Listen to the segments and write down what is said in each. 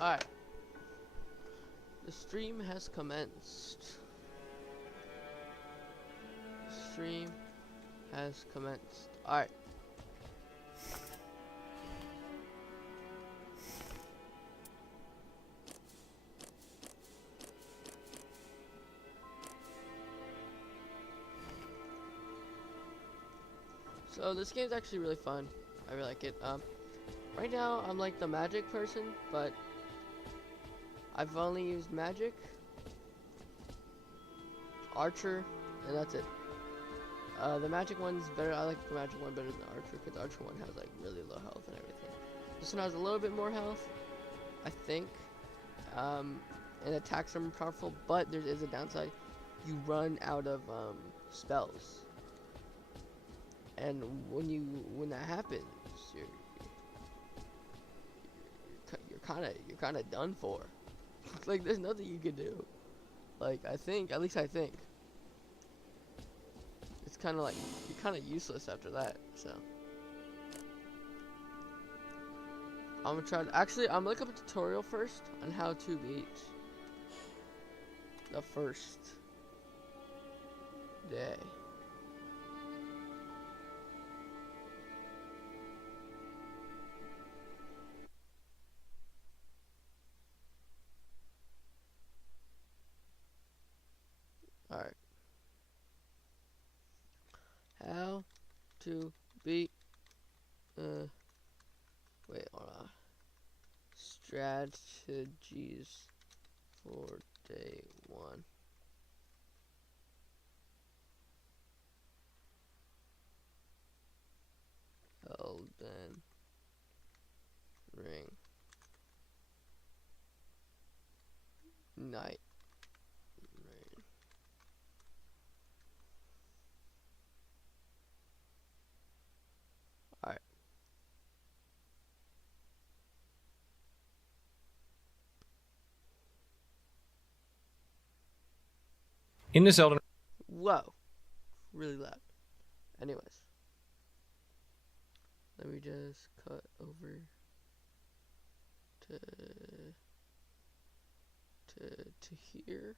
Alright. The stream has commenced. The stream has commenced. Alright. So this game's actually really fun. I really like it. Right now I'm like the magic person, but I've only used magic, archer, and that's it. The magic one's better. I like the magic one better than the archer because the archer one has like really low health and everything. This one has a little bit more health, I think, and attacks are more powerful. But there is a downside: you run out of spells, and when that happens, you're kind of done for. Like there's nothing you can do. Like at least I think. It's kind of like you're kind of useless after that. So I'm gonna try to actually I'm gonna look up a tutorial first on how to beat the first day. All right. How to beat wait, hold on. Strategies for day 1. Elden Ring. Nightreign. Alright. In this Elden Whoa. Really loud. Anyways. Let me just cut over to here.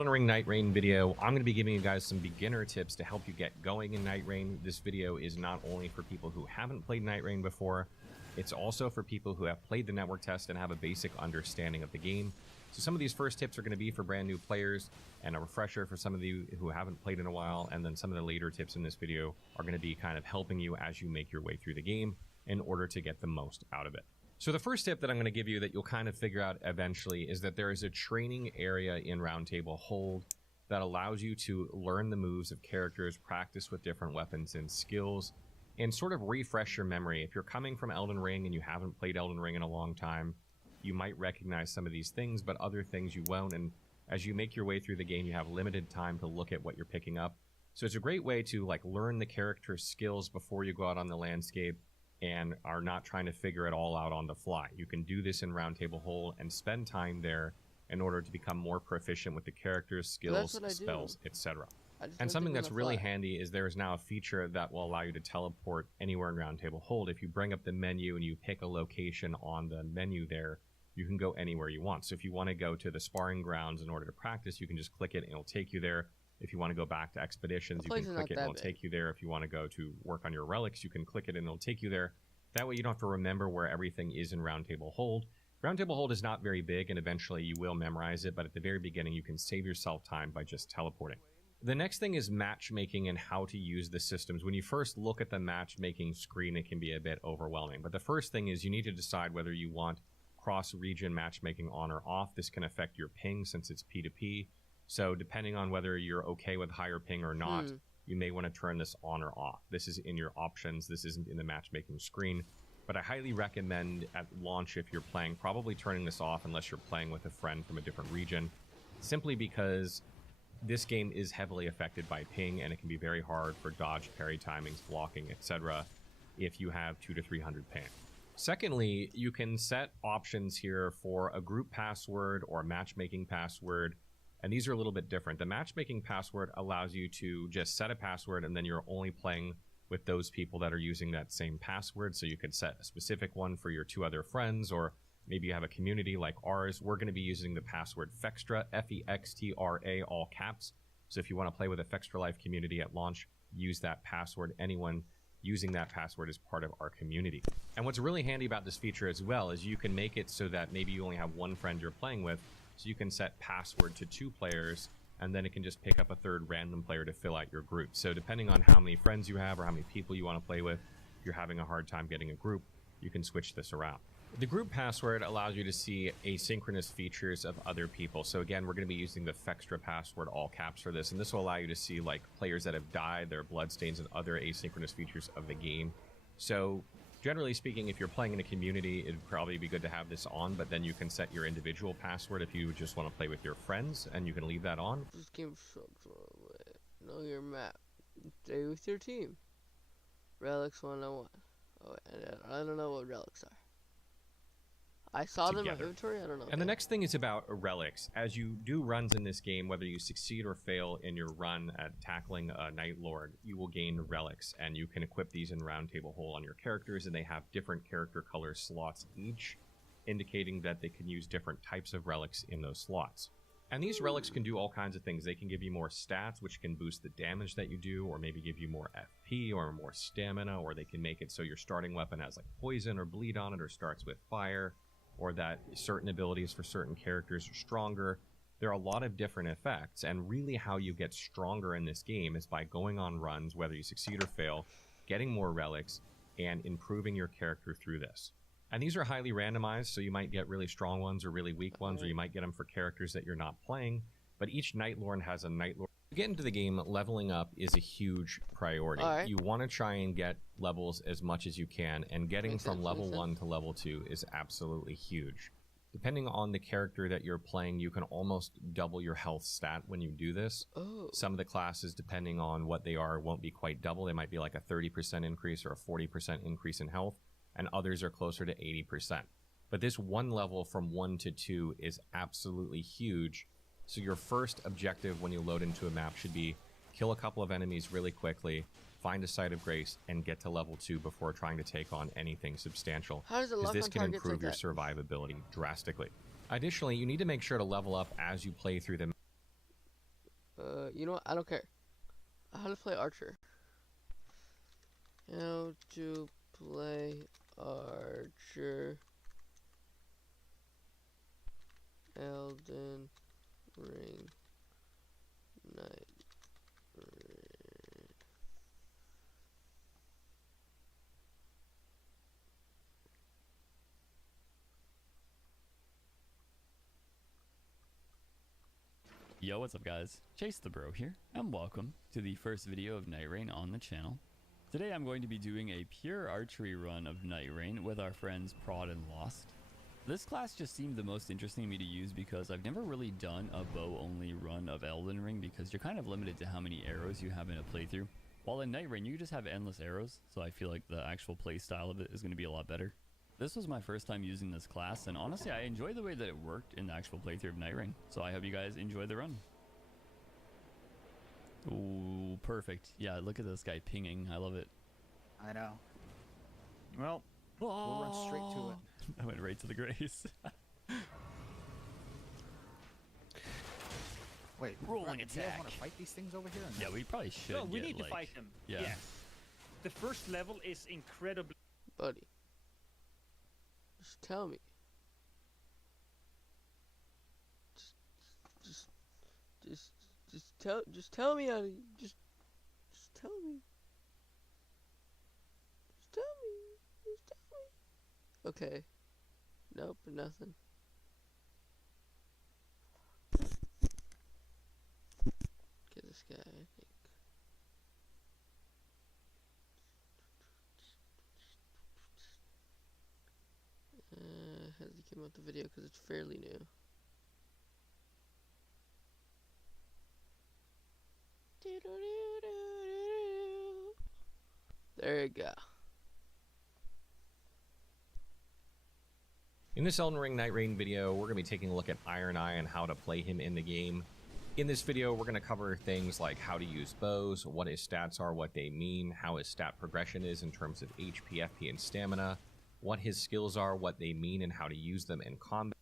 Ring Nightreign video, I'm going to be giving you guys some beginner tips to help you get going in Nightreign. This video is not only for people who haven't played Nightreign before, it's also for people who have played the network test and have a basic understanding of the game. So some of these first tips are going to be for brand new players and a refresher for some of you who haven't played in a while, and then some of the later tips in this video are going to be kind of helping you as you make your way through the game in order to get the most out of it. So the first tip that I'm going to give you that you'll kind of figure out eventually is that there is a training area in Roundtable Hold that allows you to learn the moves of characters, practice with different weapons and skills, and sort of refresh your memory. If you're coming from Elden Ring and you haven't played Elden Ring in a long time, you might recognize some of these things, but other things you won't. And as you make your way through the game, you have limited time to look at what you're picking up. So it's a great way to like learn the character's skills before you go out on the landscape and are not trying to figure it all out on the fly. You can do this in Roundtable Hold and spend time there in order to become more proficient with the characters, skills, spells, etc. And something that's really handy is there is now a feature that will allow you to teleport anywhere in Roundtable Hold. If you bring up the menu and you pick a location on the menu there, you can go anywhere you want. So if you want to go to the sparring grounds in order to practice, you can just click it and it'll take you there. If you want to go back to expeditions, you can click it and it'll take you there. If you want to go to work on your relics, you can click it and it'll take you there. That way you don't have to remember where everything is in Roundtable Hold. Roundtable Hold is not very big, and eventually you will memorize it, but at the very beginning you can save yourself time by just teleporting. The next thing is matchmaking and how to use the systems. When you first look at the matchmaking screen, it can be a bit overwhelming. But the first thing is you need to decide whether you want cross-region matchmaking on or off. This can affect your ping since it's P2P. So depending on whether you're okay with higher ping or not, you may want to turn this on or off. This is in your options. This isn't in the matchmaking screen. But I highly recommend at launch, if you're playing, probably turning this off unless you're playing with a friend from a different region, simply because this game is heavily affected by ping, and it can be very hard for dodge, parry timings, blocking, etc. if you have 200 to 300 ping. Secondly, you can set options here for a group password or a matchmaking password, And these are a little bit different. The matchmaking password allows you to just set a password, and then you're only playing with those people that are using that same password. So you could set a specific one for your 2 other friends, or maybe you have a community like ours. We're going to be using the password Fextra, Fextra, all caps. So if you want to play with a Fextra Life community at launch, use that password. Anyone using that password is part of our community. And what's really handy about this feature as well is you can make it so that maybe you only have 1 friend you're playing with, so you can set password to 2 players, and then it can just pick up a 3rd random player to fill out your group. So depending on how many friends you have or how many people you want to play with, if you're having a hard time getting a group, you can switch this around. The group password allows you to see asynchronous features of other people. So again, we're going to be using the Fextra password, all caps, for this, and this will allow you to see like players that have died, their bloodstains, and other asynchronous features of the game. So generally speaking, if you're playing in a community, it'd probably be good to have this on, but then you can set your individual password if you just want to play with your friends, and you can leave that on. This game sucks. Know your map. Stay with your team. Relics 101. Oh, and I don't know what relics are. I saw them in my inventory, I don't know. And the next thing is about relics. As you do runs in this game, whether you succeed or fail in your run at tackling a Night Lord, you will gain relics, and you can equip these in Round Table Hole on your characters, and they have different character color slots each, indicating that they can use different types of relics in those slots. And these relics can do all kinds of things. They can give you more stats, which can boost the damage that you do, or maybe give you more FP or more stamina, or they can make it so your starting weapon has like poison or bleed on it, or starts with fire, or that certain abilities for certain characters are stronger. There are a lot of different effects, and really how you get stronger in this game is by going on runs, whether you succeed or fail, getting more relics, and improving your character through this. And these are highly randomized, so you might get really strong ones or really weak ones, or you might get them for characters that you're not playing, but each Night Lord has a Night Lord. To get into the game, leveling up is a huge priority. Right. You want to try and get levels as much as you can, and getting from level 1 to level 2 is absolutely huge. Depending on the character that you're playing, you can almost double your health stat when you do this. Oh. Some of the classes, depending on what they are, won't be quite double. They might be like a 30% increase or a 40% increase in health, and others are closer to 80%. But this one level from 1 to 2 is absolutely huge. So your first objective when you load into a map should be kill a couple of enemies really quickly, find a site of grace, and get to level 2 before trying to take on anything substantial. How does it lock this on can targets improve like your that? survivability drastically. Additionally, you need to make sure to level up as you play through the You know what? I don't care. How to play Archer. How to play Archer. Elden Ring. Nightreign. Yo, what's up guys? Chase the Bro here, and welcome to the first video of Nightreign on the channel. Today I'm going to be doing a pure archery run of Nightreign with our friends Prod and Lost. This class just seemed the most interesting to me to use because I've never really done a bow-only run of Elden Ring because you're kind of limited to how many arrows you have in a playthrough. While in Nightreign you just have endless arrows, so I feel like the actual play style of it is going to be a lot better. This was my first time using this class, and honestly I enjoyed the way that it worked in the actual playthrough of Nightreign, so I hope you guys enjoy the run. Ooh, perfect. Yeah, look at this guy pinging. I love it. I know. Well, we'll run straight to it. I went right to the grace. Wait, Rolling do you guys attack. want to fight these things over here? or Yeah, we probably should. No, we get, need to like, fight them. Yeah. Yes. The first level is incredibly. Buddy. Just tell me. Just tell me how to, just tell me. Just tell me. Just tell me. Okay. Nope, nothing. Get this guy, I think. Hasn't came out the video because it's fairly new. There you go. In this Elden Ring Nightreign video, we're going to be taking a look at Iron Eye and how to play him in the game. In this video, we're going to cover things like how to use bows, what his stats are, what they mean, how his stat progression is in terms of HP, FP, and stamina, what his skills are, what they mean, and how to use them in combat.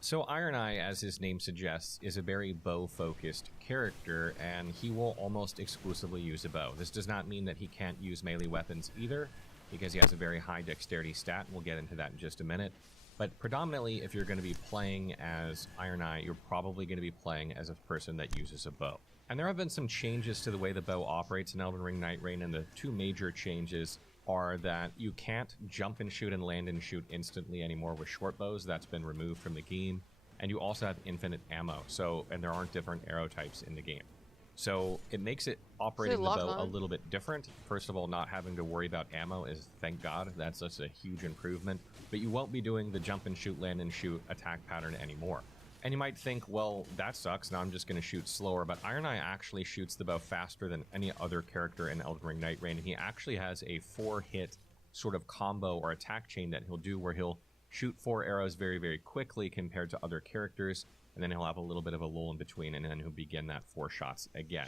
So Iron Eye, as his name suggests, is a very bow-focused character, and he will almost exclusively use a bow. This does not mean that he can't use melee weapons either, because he has a very high dexterity stat, and we'll get into that in just a minute. But predominantly, if you're going to be playing as Iron Eye, you're probably going to be playing as a person that uses a bow. And there have been some changes to the way the bow operates in Elden Ring Nightreign, and the two major changes are that you can't jump and shoot and land and shoot instantly anymore with short bows. That's been removed from the game. And you also have infinite ammo, and there aren't different arrow types in the game. So it makes it operating the bow a little bit different. First of all, not having to worry about ammo is, thank God, that's just a huge improvement. But you won't be doing the jump and shoot, land and shoot attack pattern anymore. And you might think, well, that sucks, now I'm just going to shoot slower. But Iron Eye actually shoots the bow faster than any other character in Elden Ring Nightreign. And he actually has a 4-hit sort of combo or attack chain that he'll do where he'll shoot 4 arrows very, very quickly compared to other characters. And then he'll have a little bit of a lull in between, and then he'll begin that 4 shots again.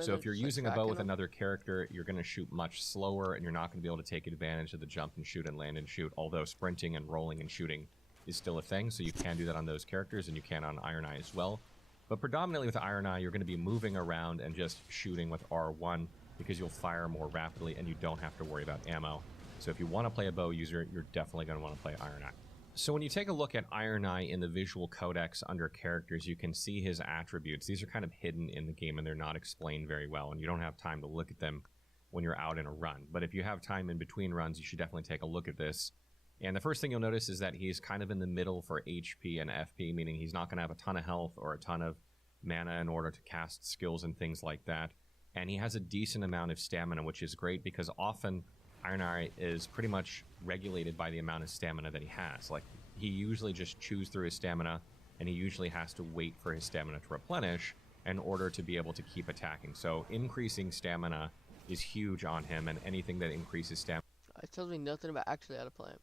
So if you're using a bow with another character, you're going to shoot much slower, and you're not going to be able to take advantage of the jump and shoot and land and shoot, although sprinting and rolling and shooting is still a thing, so you can do that on those characters, and you can on Iron Eye as well. But predominantly with Iron Eye, you're going to be moving around and just shooting with R1, because you'll fire more rapidly, and you don't have to worry about ammo. So if you want to play a bow user, you're definitely going to want to play Iron Eye. So when you take a look at Iron Eye in the visual codex under characters, you can see his attributes. These are kind of hidden in the game, and they're not explained very well, and you don't have time to look at them when you're out in a run. But if you have time in between runs, you should definitely take a look at this. And the first thing you'll notice is that he's kind of in the middle for HP and FP, meaning he's not going to have a ton of health or a ton of mana in order to cast skills and things like that. And he has a decent amount of stamina, which is great because often Iron Eye is pretty much regulated by the amount of stamina that he has. Like, he usually just chews through his stamina, and he usually has to wait for his stamina to replenish in order to be able to keep attacking. So increasing stamina is huge on him, and anything that increases stamina. It tells me nothing about actually how to play him.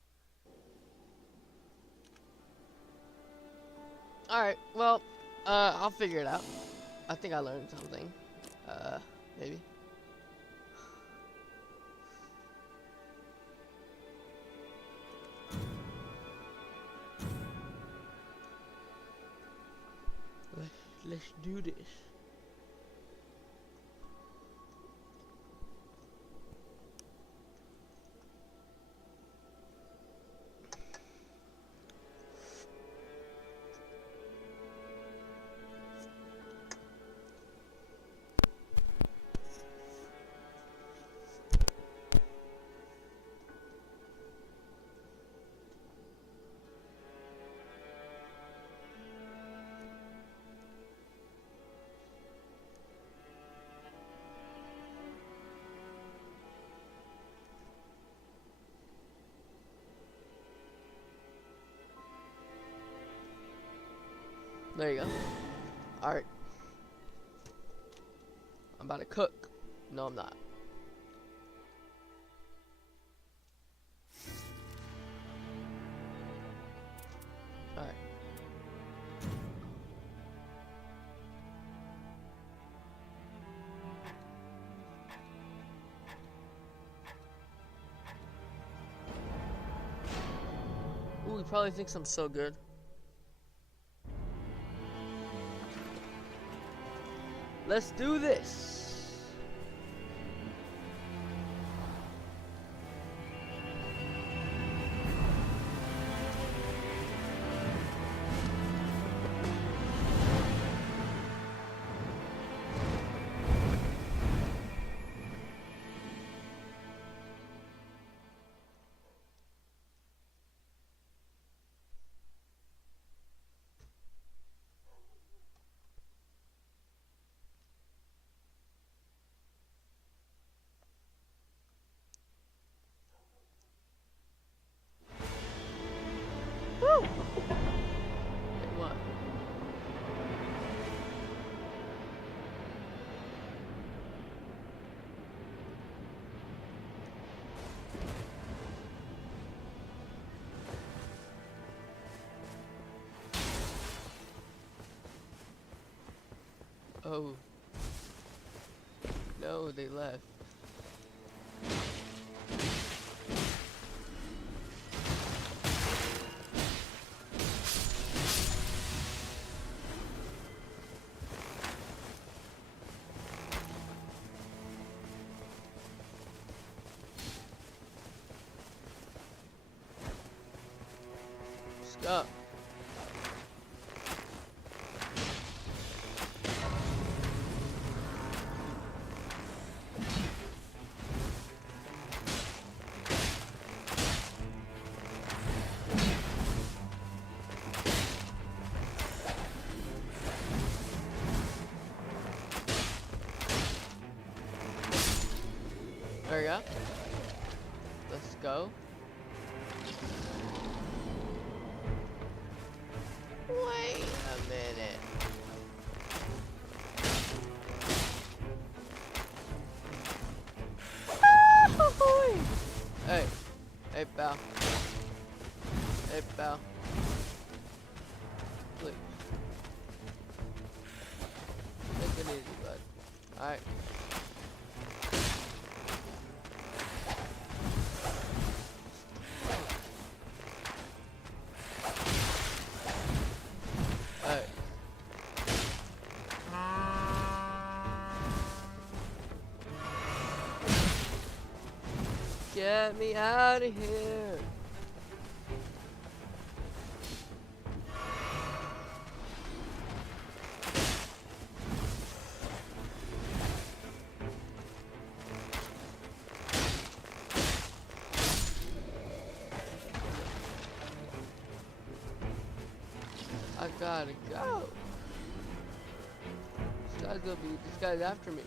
Alright, well, I'll figure it out. I think I learned something. Maybe. Let's do this. There you go. Alright. I'm about to cook. No, I'm not. Alright. Ooh, he probably thinks I'm so good. Let's do this. Oh. No, they left. Let's go. There we go. Let's go. Wait a minute. Hey. Hey, pal. Hey, pal. Please. Take it easy, bud. Alright. Alright. Get me out of here. I gotta go. This guy's after me.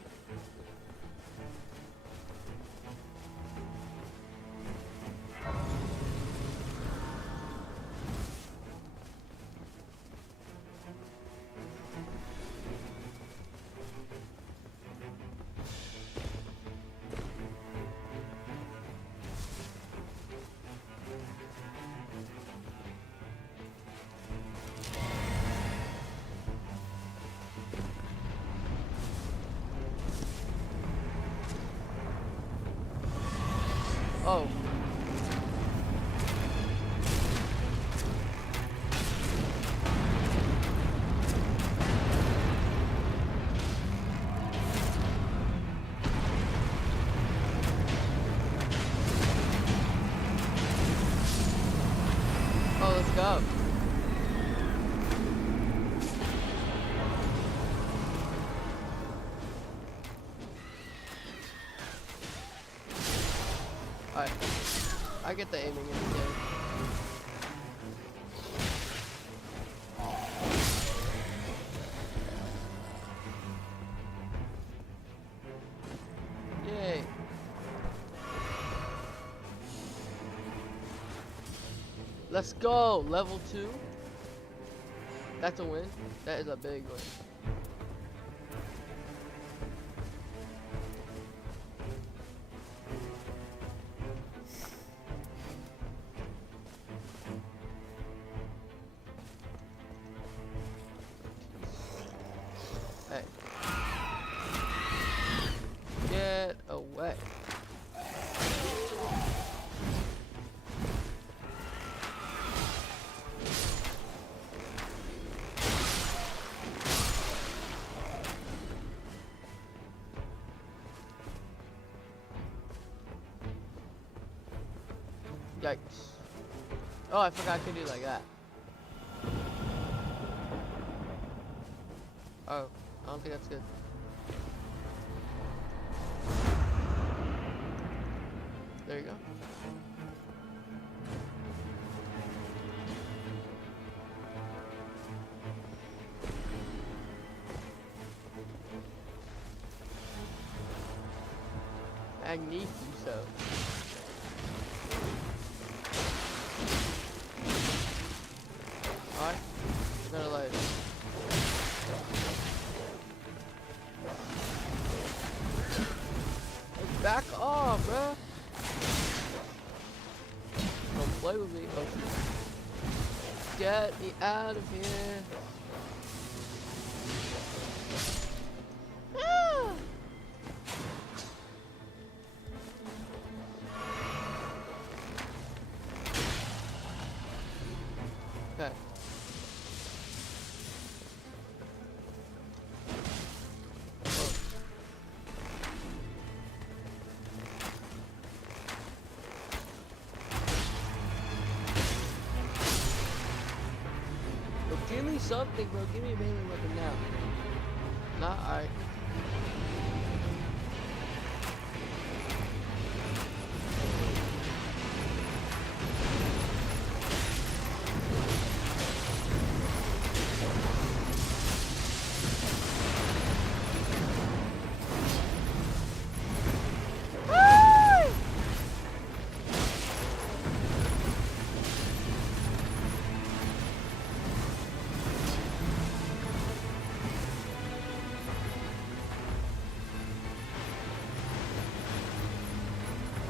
Oh. Oh, let's go. Alright. I get the aiming in the game. Yay. Let's go. Level 2. That's a win. That is a big win. Hey. Get away. Yikes. Oh, I forgot I could do like that. Oh, I don't think that's good. There you go. Magnifico. Alright, we're gonna load. Back off, bro. Don't play with me. Oh, get me out of here. Give me something, bro. Give me a melee weapon now. Nah, alright.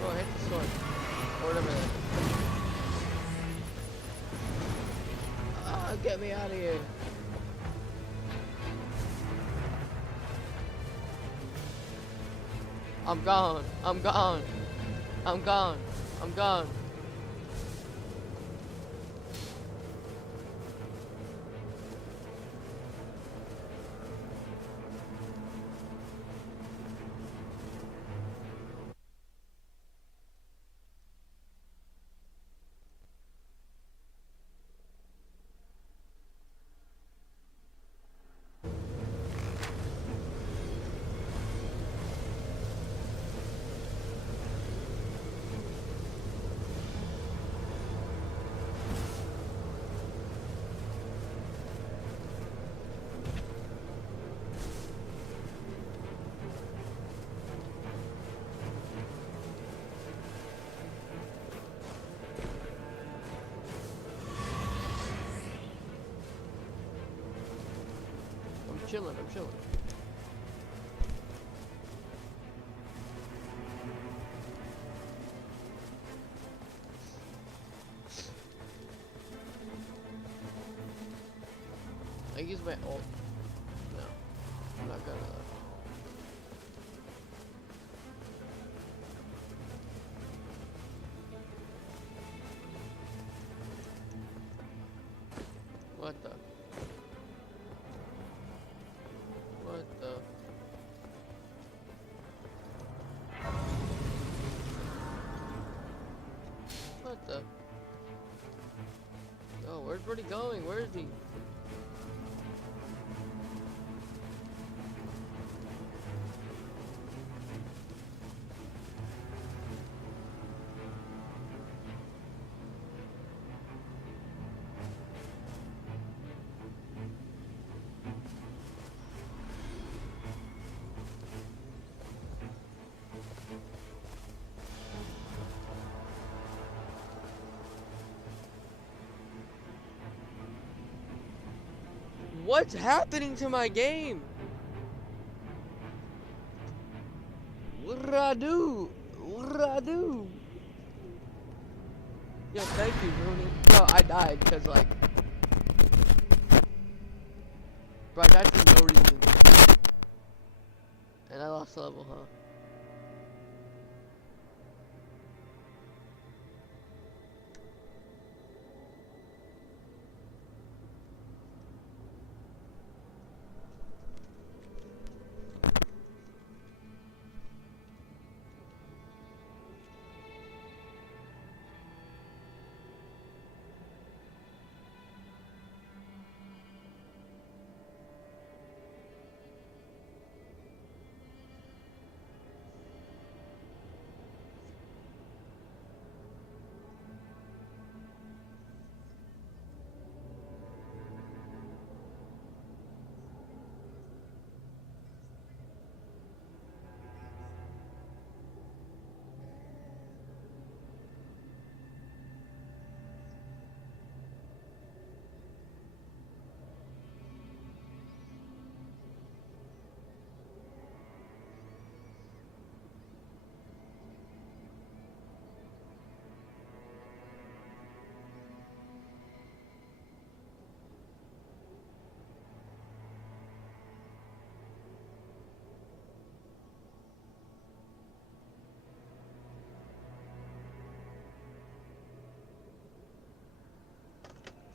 Bro, hit the sword. Or whatever that is. Ah, get me out of here. I'm gone. I'm gone. I'm gone. I'm gone. I'm chilling. I'm chilling. I use my ult. No, I'm not gonna. What the? What the? What the? Oh, where's Brody going? Where is he? What's happening to my game? What did I do? What did I do? Yo, thank you, Rooney. Yo, I died because, like... Bro, I died for no reason. And I lost a level, huh?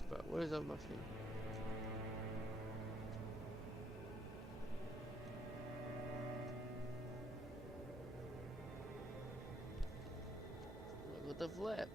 But what is up my screen? Look at the flip.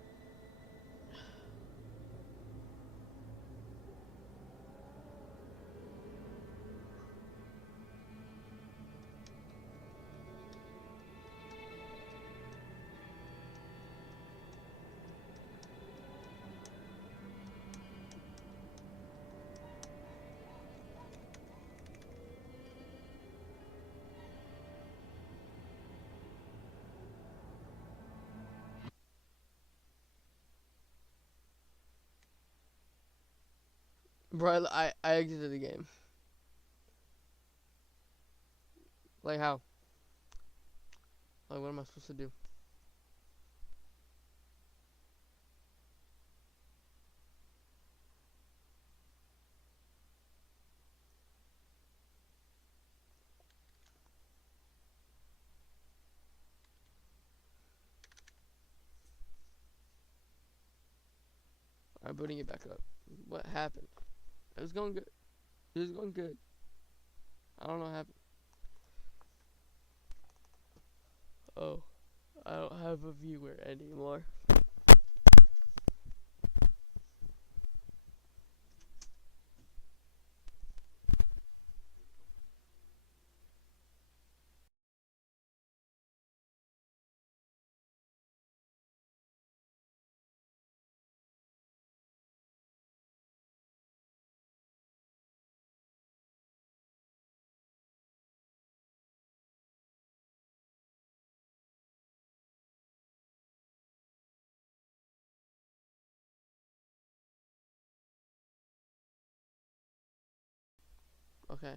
Bro, I exited the game. Like how? Like what am I supposed to do? I'm booting it back up. What happened? It was going good. It was going good. I don't know what happened. Oh, I don't have a viewer anymore. Okay.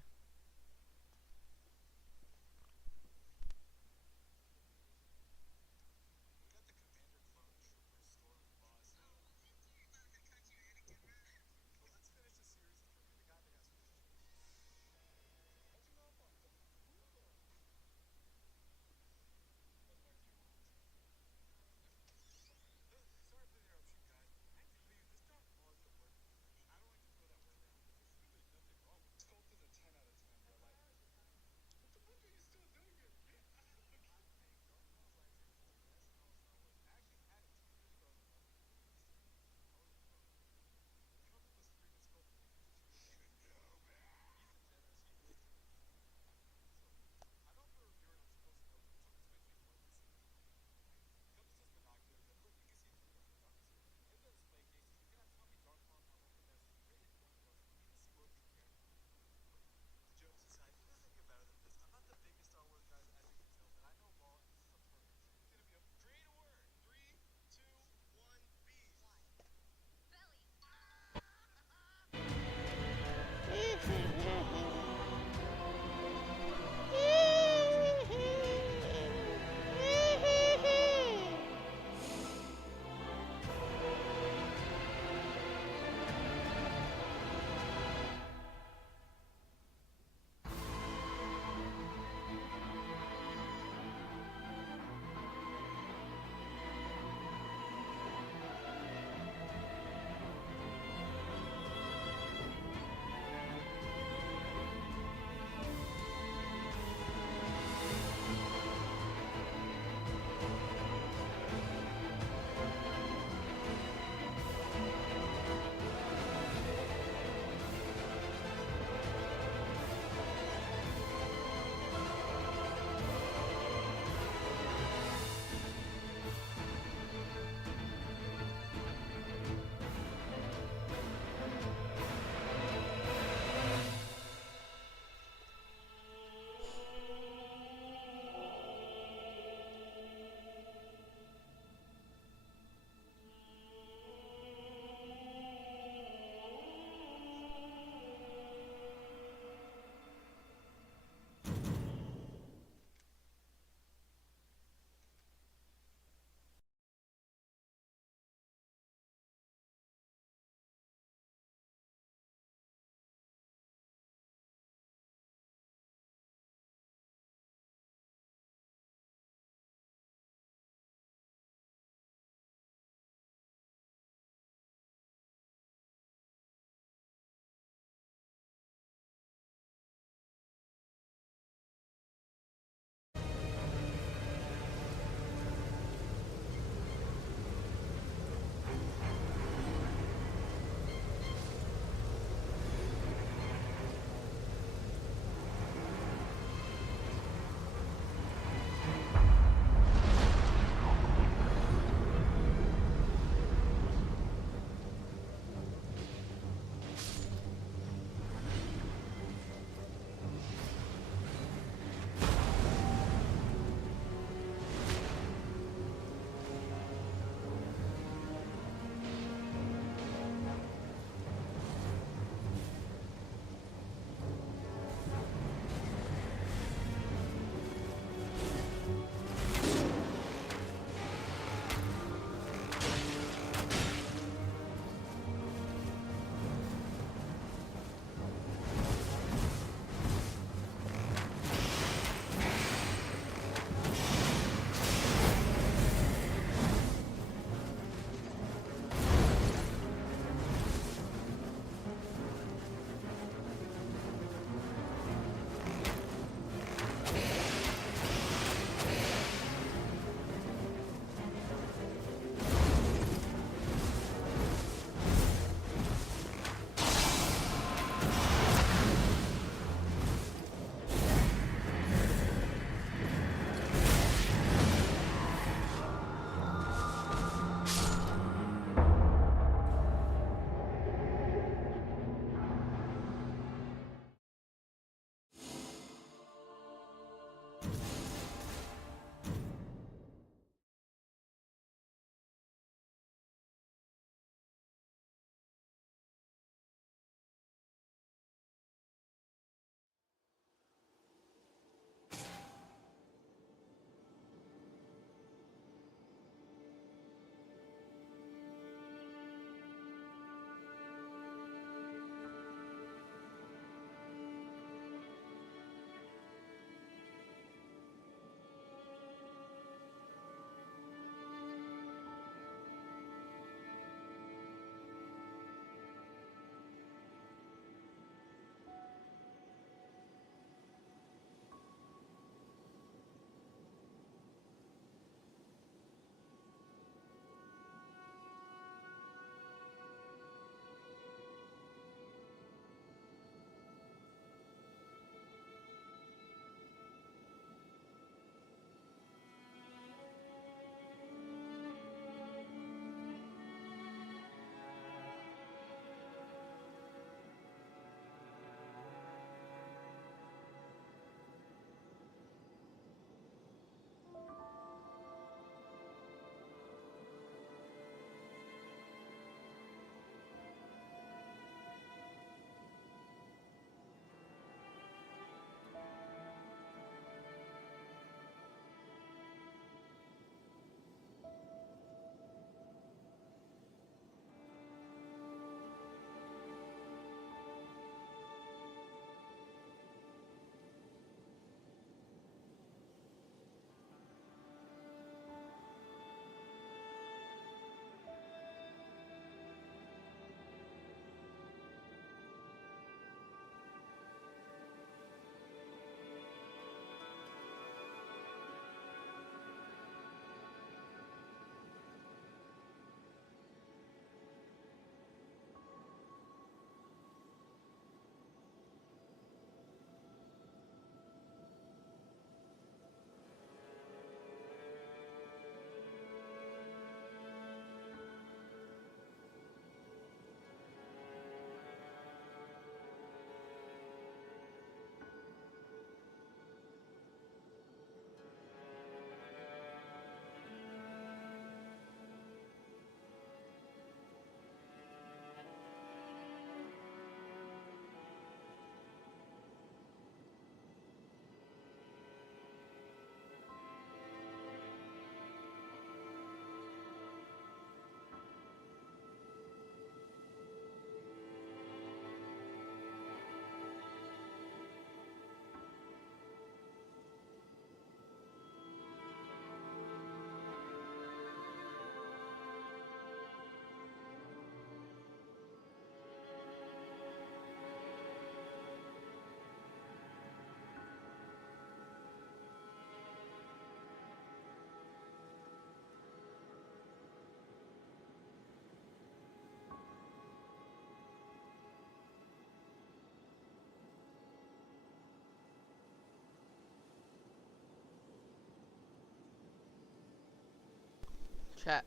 Chat.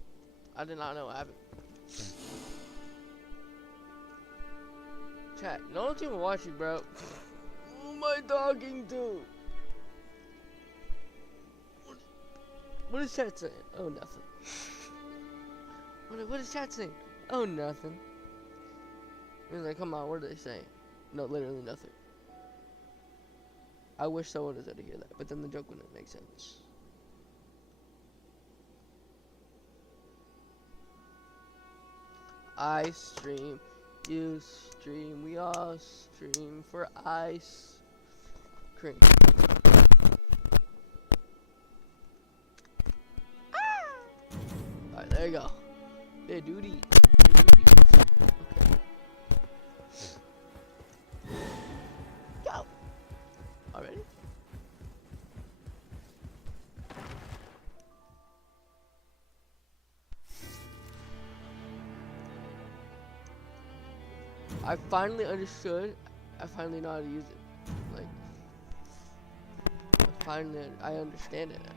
I did not know what happened. Chat. No one's even watching, bro. Who am I talking to? What is chat saying? Oh, nothing. What is chat saying? Oh, nothing. He's like, come on, what are they saying? No, literally nothing. I wish someone was there to hear that, but then the joke wouldn't make sense. I stream, you stream, we all stream for ice cream. Alright, there you go. Hey, duty. Okay. Go! Already? I finally understood. I finally know how to use it. Like, I understand it now.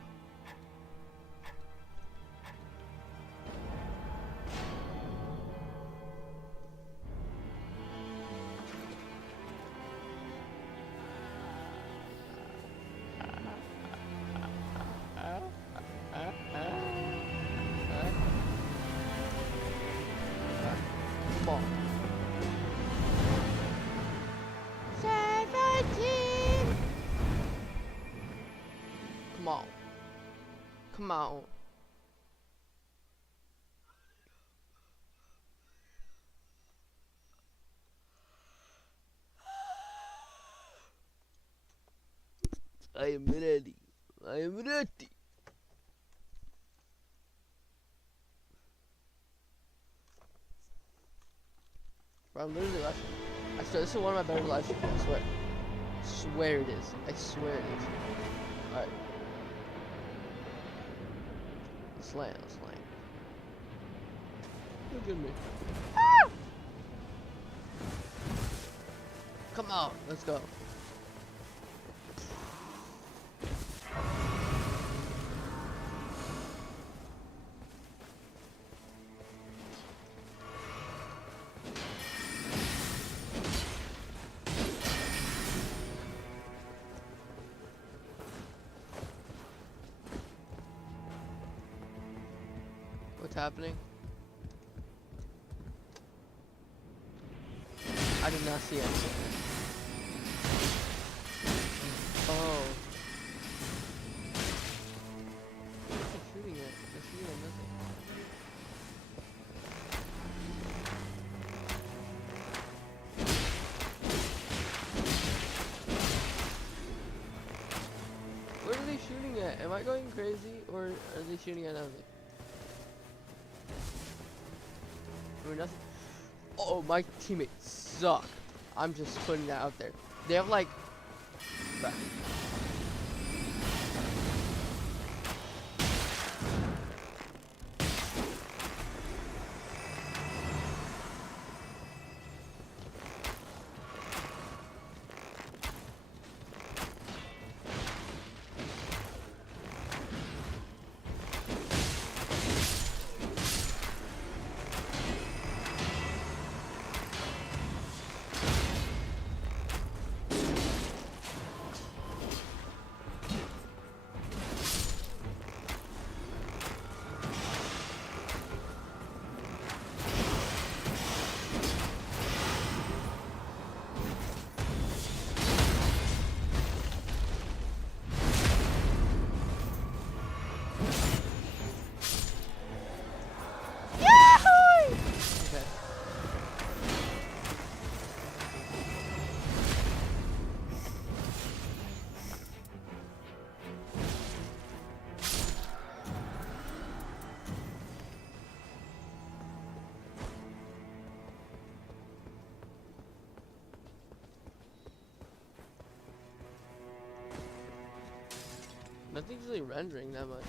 Come on. 17. Come on. Come on. I am ready. I am ready. Bro, I'm literally rushing. I swear, this is one of my better live streams, I swear. I swear it is. I swear it is. Alright. Let's land, let's land. Look at me. Ah! Come on, let's go. What's happening? I did not see anything. Oh. They're shooting at. They're shooting at nothing. What are they shooting at? Am I going crazy, or are they shooting at nothing? Or nothing. Oh, my teammates suck. I'm just putting that out there. They have like. Bruh. Nothing's really rendering that much.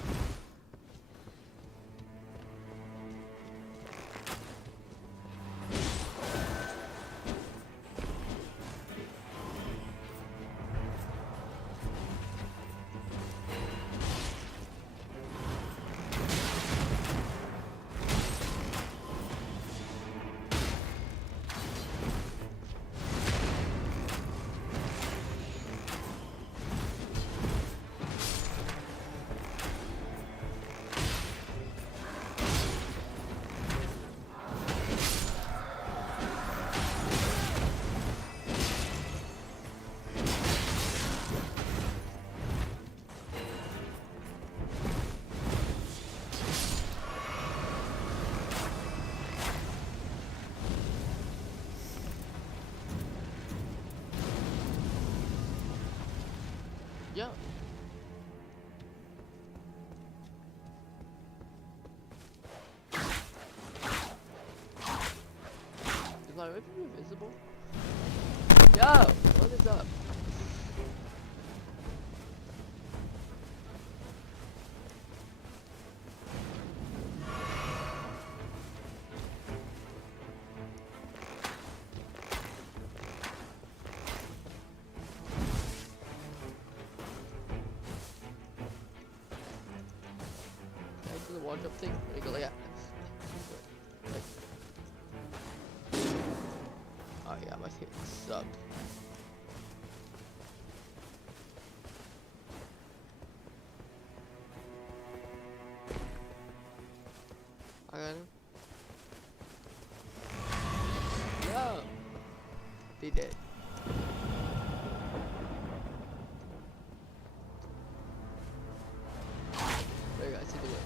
am I being invisible? Yo, what is up? Can I do the one jump thing? There you go, like that. Oh yeah, my team sucked. I got him. Yo! He did. There you go, I see the win.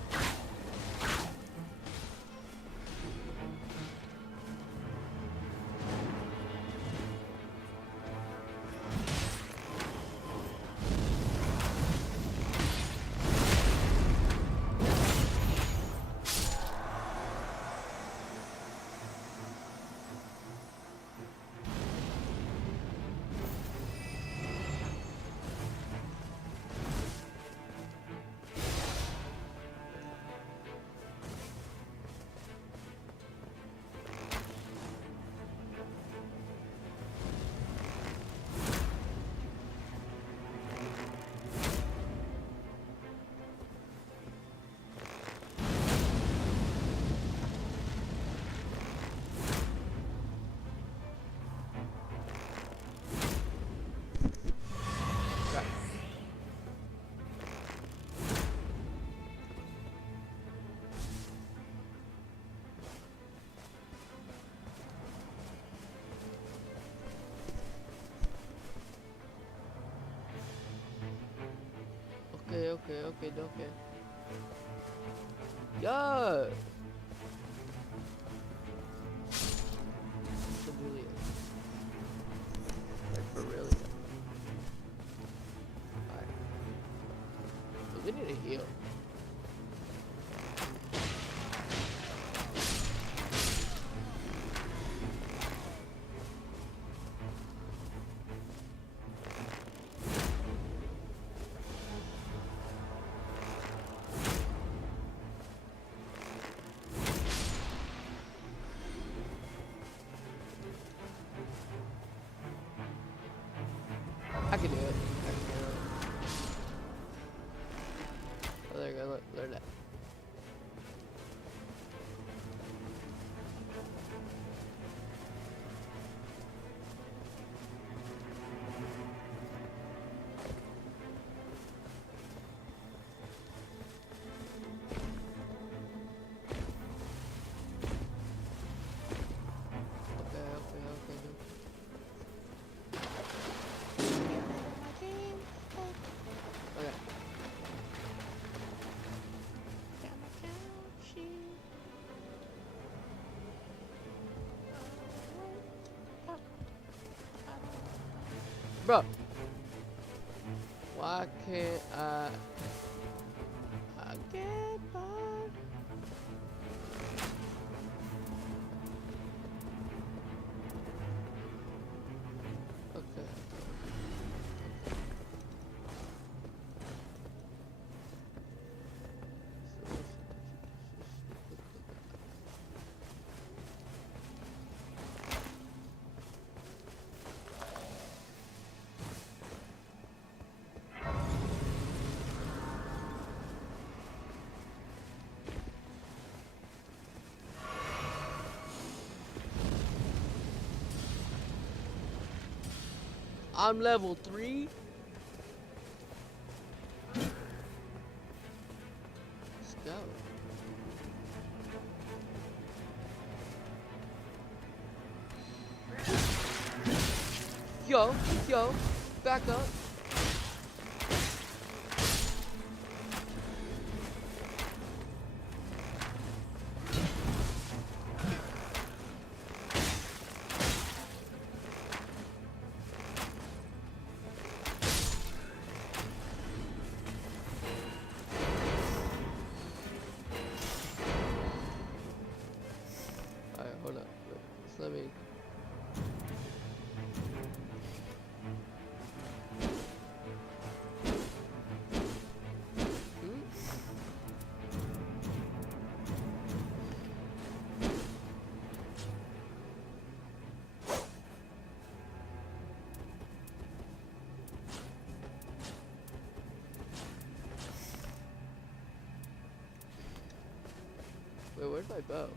Okay. Yo! Civilian. Like, for real? Alright. We need to heal. I can do it. Oh, there you go. Look, learn that. Bro, why can't I get by? Okay. I'm level 3. Let's go. Yo, back up. Alright, hold up. Let me my bow?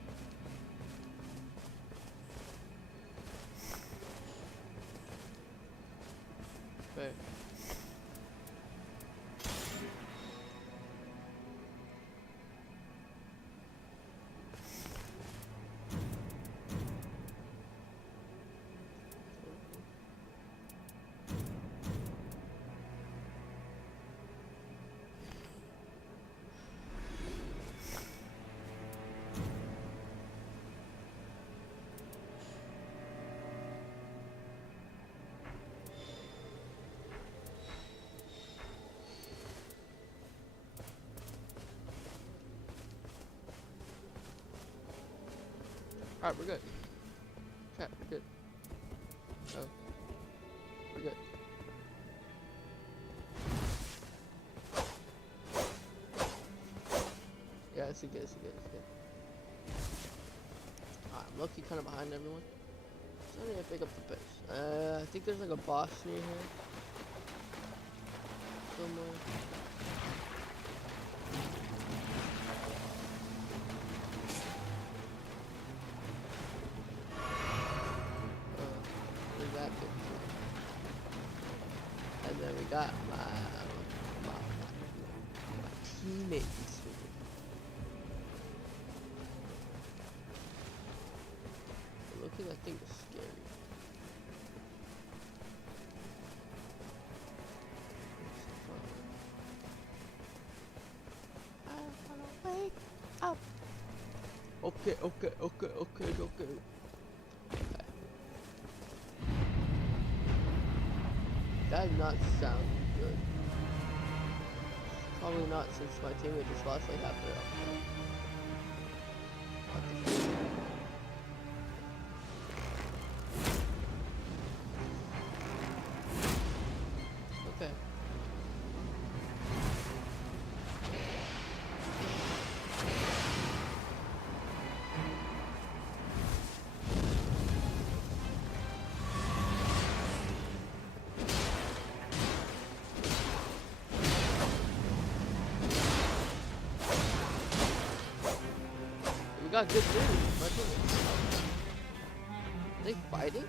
Wait. Alright, we're good. Chat, we're good. Oh. We're good. Yeah, it's good, it's good, it's good. Alright, I'm lucky kind of behind everyone. So I need to pick up the base. I think there's like a boss near here. Somewhere. And then we got my teammates. Looking at that thing is scary. I wanna wake up. Okay. That does not sound good. Probably not, since my teammate just lost like half their health. Okay. We got good news. My teammates. Are they fighting?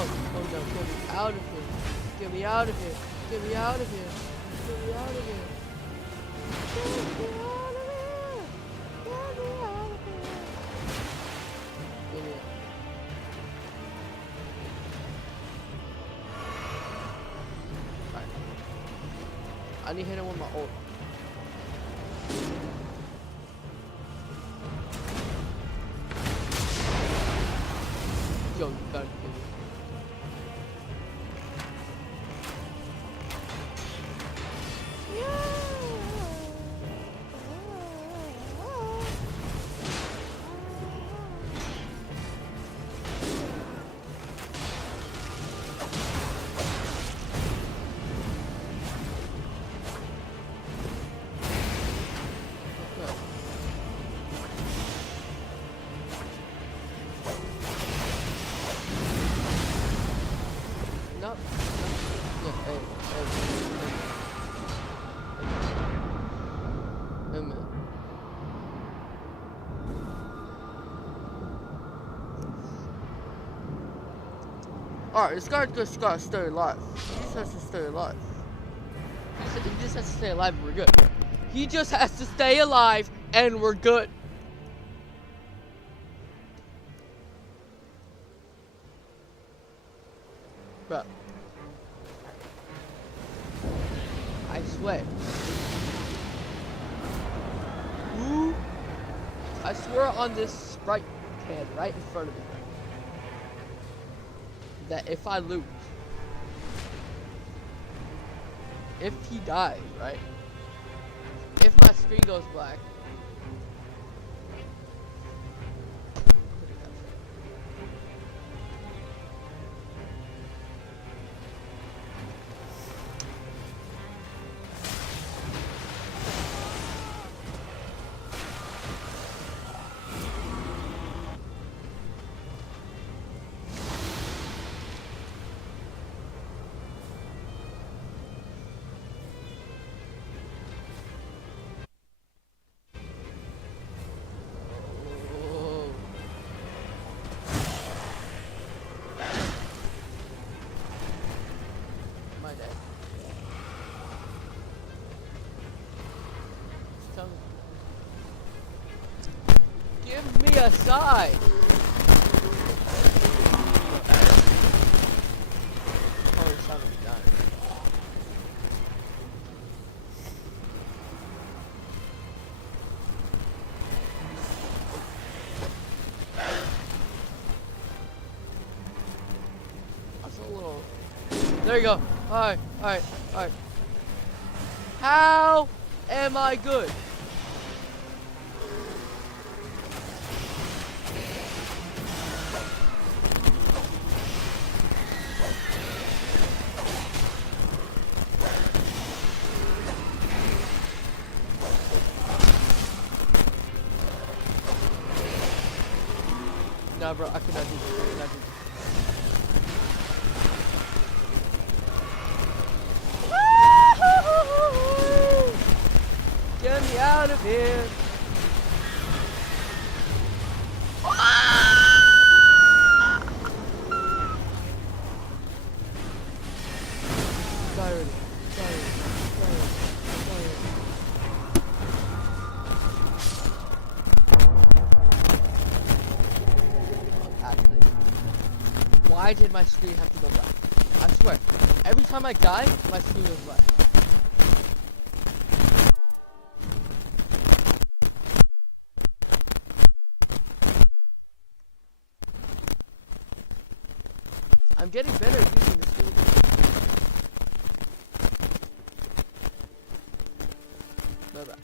Oh no, get me out of here. Get me out of here. Get me out of here. Get me out of here. Get me out of here. Get me out of here. Get me out. Alright. I need to hit him with my ult. Yo, you gotta kill me. No. Yeah, hey. Hey, man. Alright, this guy just gotta stay alive. He just has to stay alive. He just has to stay alive and we're good. He just has to stay alive and we're good. Bro. I swear. Who? I swear on this Sprite can right in front of me that if I lose, if he dies, right? If my screen goes black, PSI. Holy son of a gun. That's a little. There you go. Alright, alright, alright. How am I good? Nah, bro, I could not do this. I could not do this. Get me out of here. Die already. Die already. Die already. Actually, why did my screen have to go black? I swear, every time I die, my screen goes black. I'm getting better at using this build. Bye-bye.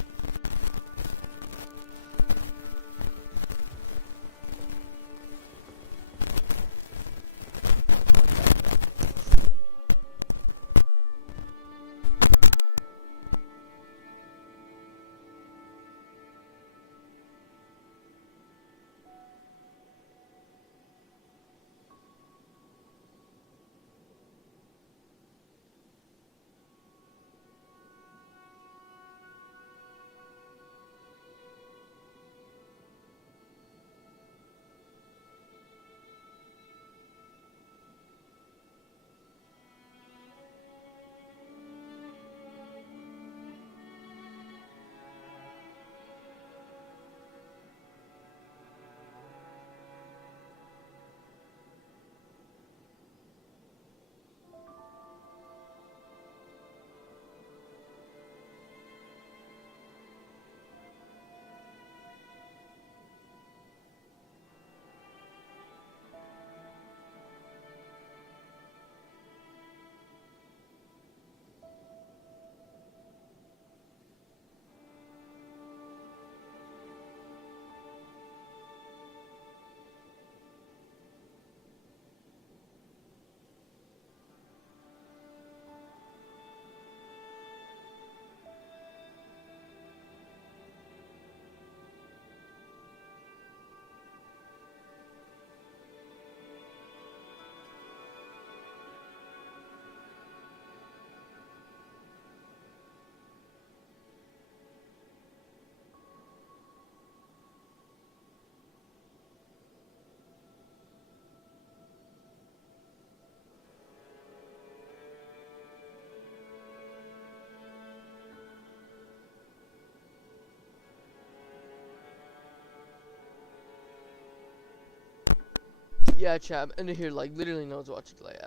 Yeah, chat, I'm in here like literally no one's watching. Like,